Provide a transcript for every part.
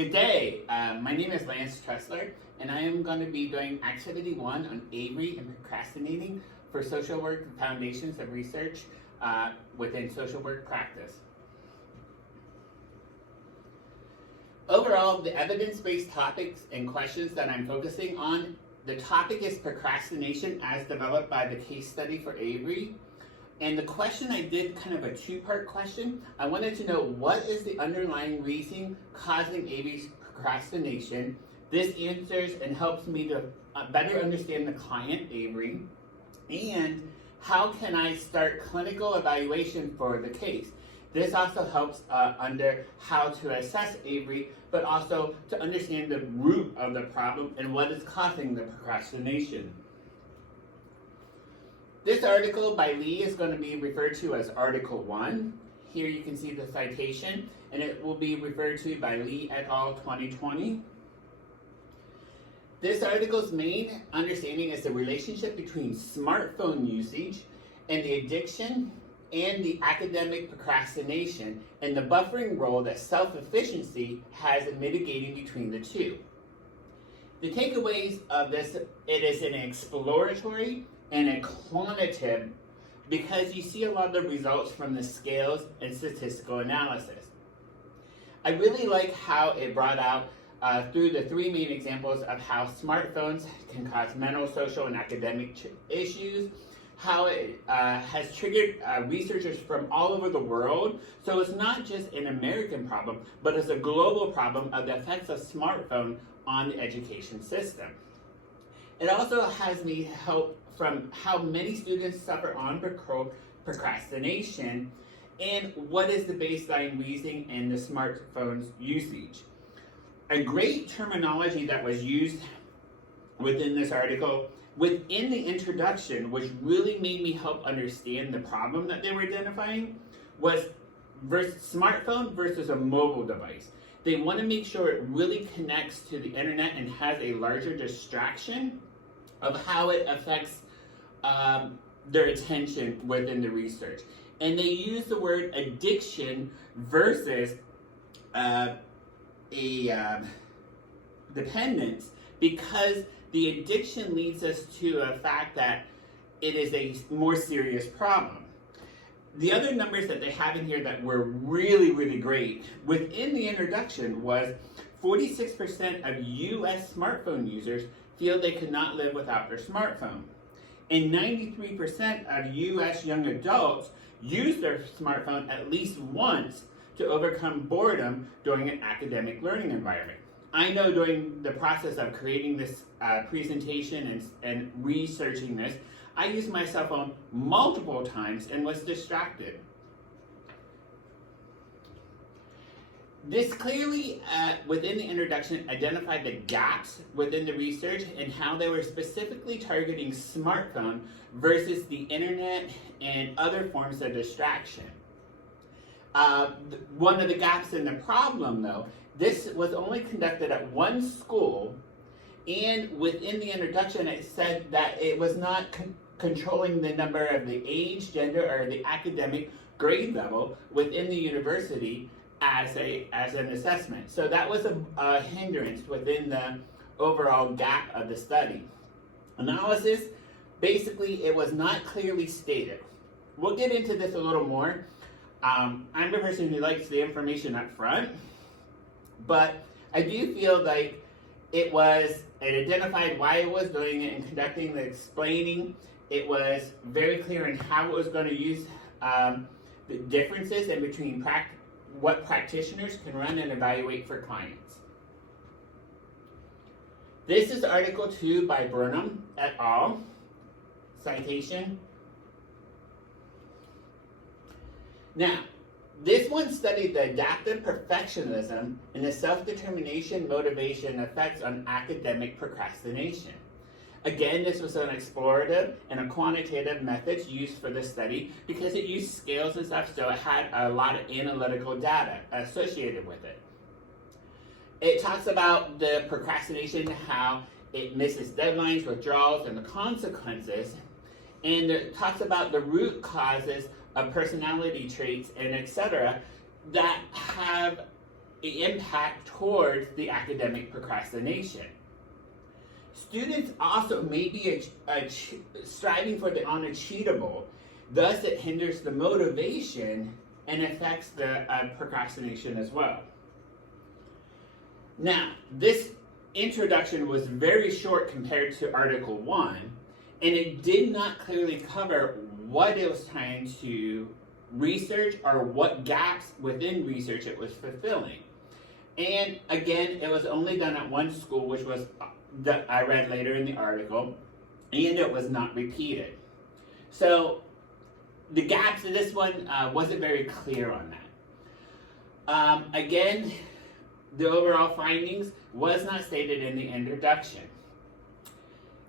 Good day. My name is Lance Tressler, and I am going to be doing Activity 1 on Avery and procrastinating for social work foundations of research within social work practice. Overall, the evidence-based topics and questions that I'm focusing on, the topic is procrastination as developed by the case study for Avery. And the question I did kind of a two-part question. I wanted to know what is the underlying reason causing Avery's procrastination. This answers and helps me to better understand the client, Avery, and how can I start clinical evaluation for the case. This also helps under how to assess Avery, but also to understand the root of the problem and what is causing the procrastination. This article by Lee is going to be referred to as Article 1. Here you can see the citation, and it will be referred to by Lee et al. 2020. This article's main understanding is the relationship between smartphone usage and the addiction and the academic procrastination, and the buffering role that self-efficiency has in mitigating between the two. The takeaways of this, it is an exploratory and a quantitative because you see a lot of the results from the scales and statistical analysis. I really like how it brought out through the three main examples of how smartphones can cause mental, social, and academic issues, how it has triggered researchers from all over the world. So it's not just an American problem, but it's a global problem of the effects of smartphone on the education system. It also has me help from how many students suffer on procrastination and what is the baseline reasoning in the smartphone's usage. A great terminology that was used within this article, within the introduction, which really made me help understand the problem that they were identifying, was smartphone versus a mobile device. They want to make sure it really connects to the internet and has a larger distraction of how it affects their attention within the research. And they use the word addiction versus a dependence because the addiction leads us to a fact that it is a more serious problem. The other numbers that they have in here that were really, really great within the introduction was 46% of US smartphone users feel they could not live without their smartphone. And 93% of US young adults use their smartphone at least once to overcome boredom during an academic learning environment. I know during the process of creating this presentation and researching this, I used my cell phone multiple times and was distracted. This clearly, within the introduction, identified the gaps within the research and how they were specifically targeting smartphone versus the internet and other forms of distraction. One of the gaps in the problem, though, this was only conducted at one school, and within the introduction it said that it was not controlling the number of the age, gender, or the academic grade level within the university as an assessment. So that was a hindrance within the overall gap of the study. Analysis, basically it was not clearly stated. We'll get into this a little more. I'm the person who likes the information up front, but I do feel like it identified why it was doing it and conducting the explaining. It was very clear in how it was going to use the differences in between what practitioners can run and evaluate for clients. This is Article 2 by Burnham et al. Citation. Now, this one studied the adaptive perfectionism and the self-determination motivation effects on academic procrastination. Again, this was an explorative and a quantitative methods used for this study because it used scales and stuff, so it had a lot of analytical data associated with it. It talks about the procrastination, how it misses deadlines, withdrawals, and the consequences, and it talks about the root causes of personality traits and etc. that have impact towards the academic procrastination. Students also may be striving for the unachievable, thus it hinders the motivation and affects the procrastination as well. Now, this introduction was very short compared to Article 1, and it did not clearly cover what it was trying to research or what gaps within research it was fulfilling. And again, it was only done at one school, which was that I read later in the article, and it was not repeated. So the gaps in this one wasn't very clear on that. Again, the overall findings was not stated in the introduction.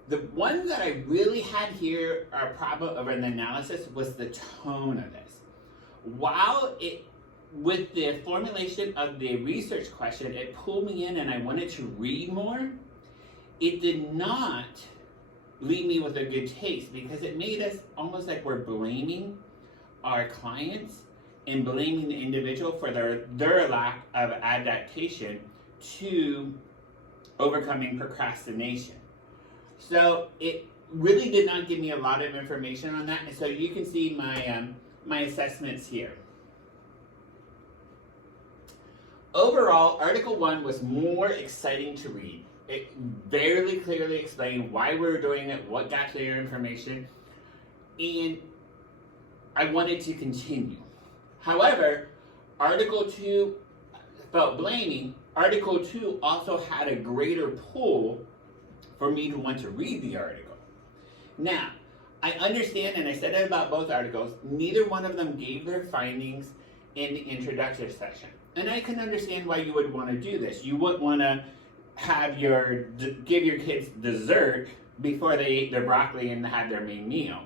The one that I really had here a problem of an analysis was the tone of this. While with the formulation of the research question, it pulled me in and I wanted to read more, it did not leave me with a good taste because it made us almost like we're blaming our clients and blaming the individual for their lack of adaptation to overcoming procrastination. So it really did not give me a lot of information on that, and so you can see my assessments here. Overall, Article 1 was more exciting to read. It very clearly explained why we were doing it, what got clear information, and I wanted to continue. However, Article 2 felt blaming. Article 2 also had a greater pull for me to want to read the article. Now, I understand, and I said it about both articles, neither one of them gave their findings in the introductory section. And I can understand why you would want to do this. You wouldn't want to give your kids dessert before they ate their broccoli and had their main meal.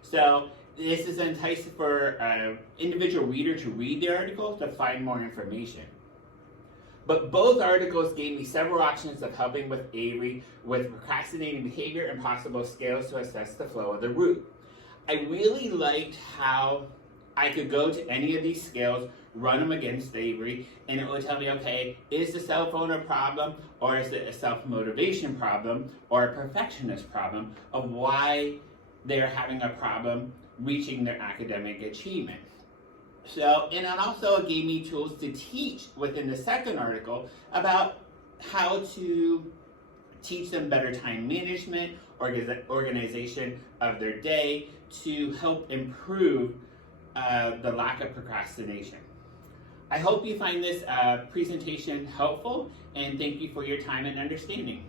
So this is enticing for an individual reader to read the article to find more information. But both articles gave me several options of helping with Avery with procrastinating behavior and possible scales to assess the flow of the route. I really liked how I could go to any of these scales, run them against Avery, and it would tell me, okay, is the cell phone a problem, or is it a self-motivation problem, or a perfectionist problem of why they're having a problem reaching their academic achievement. So, and it also gave me tools to teach within the second article about how to teach them better time management, organization of their day to help improve the lack of procrastination. I hope you find this presentation helpful, and thank you for your time and understanding.